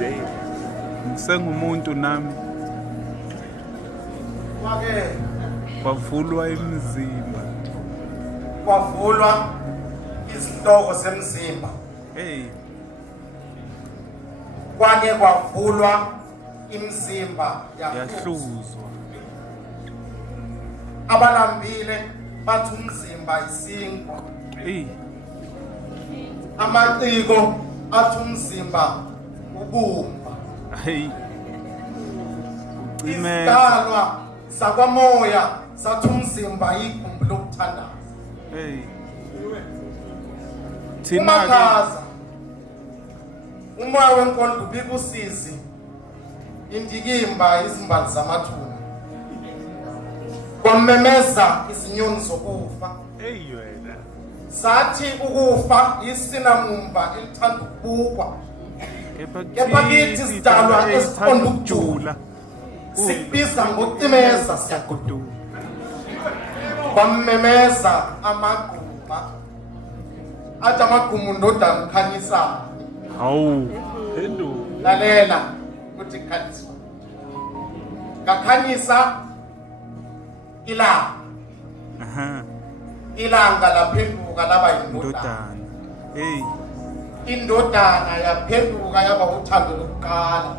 nje ngisengumuntu nami kwavulwa imizimba kwavulwa izihloko zemzimba kwake kwavulwa imizimba yahluzwa abalambile bathi umzimba isinkwa amaciko athi umzimba ubumba isidalwa sakwamoya sathi umzimba igumbi lokuthandaza umakhaza umoya wenkondlo ubika usizi indikimba izimbali zamathuna kwamemeza izinyoni zokufa sathi ukufa isinamumba elithanda ukubukwa kepha kithi sidalwa esiqonda ukujula sikubiza ngokucimeza siyagodula kwamemeza amagquma athi amagquma ndodana ukhanyisayo lalela ukuthi khanyiswa ngakhanyisa ilanga laphenduka laba yindodana indodana yaphenduka yaba uthando lokuqala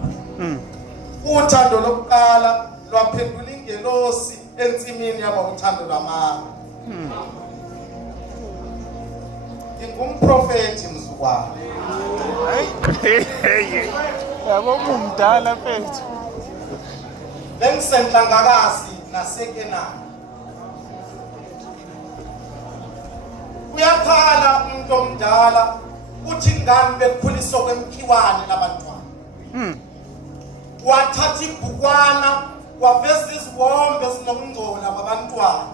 uthando lokuqala lwaphendula ingelosi ensimini yaba uthando lwamanga ngumprofethi mzukwana yabo umdala mfethu bengisenhlangakazi nasekenani uyakhala umuntu omdala uthi ngani bekhuliswa kwemkhiwane labantwana wathatha ibhukwana waveza izibombe ezinokungcola babantwana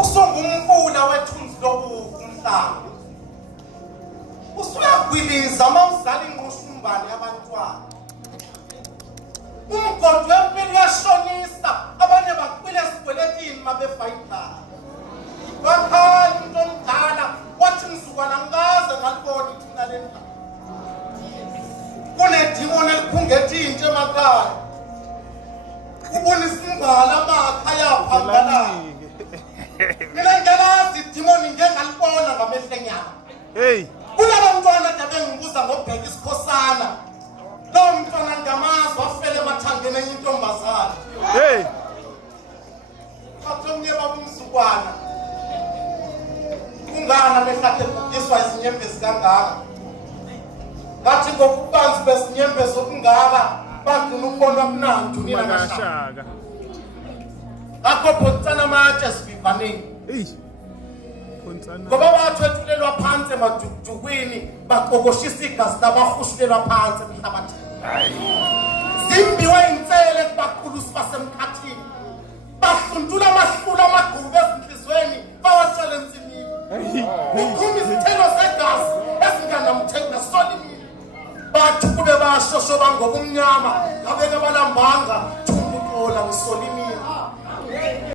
usungumfula wethunzi lokufa umhlaba usuyagwiliza uma uzala inqushumbane yabantwana umgodi wempilo uyashonisa abanye bakwile esikweletini mabefa iqala wakhala umuntu omdala wathi mzukwana ngikaze ngalibona thina le ndaba kunedimoni elikhungethe into emakhaya ubonisa imbala amakha yaphambanayo mina ngiyalazi idimoni ngengalibona ngamehlo enyama kulaba mntwana kade ngibuza ngobheka isikhosana lowo mntwana ngamazi wafela emathangeni enye intombazana bathomnye babumzukwana kungana lehlakhe kubudiswa izinyembezi kangaka bathi ngokubanzi bezinyembezi okungaka bagcina ukubonwa mnandi unina ngashaka akho phonsana amatshe sivivaneni ngoba bathwethulelwa phansi emajukujukwini baqokoshisa igazi labahushulelwa phansi emhlabathini zimbiwe insele kubaqhulusi basemkhathini bahluntula amahlula amagqubu ezinhlizweni bawatshele ensimini ukhuma izithelo zegazi ezinganamthenga solimini bathi kube bashoshoba ngobumnyama ngabeke balambanga thumbuqola usolimini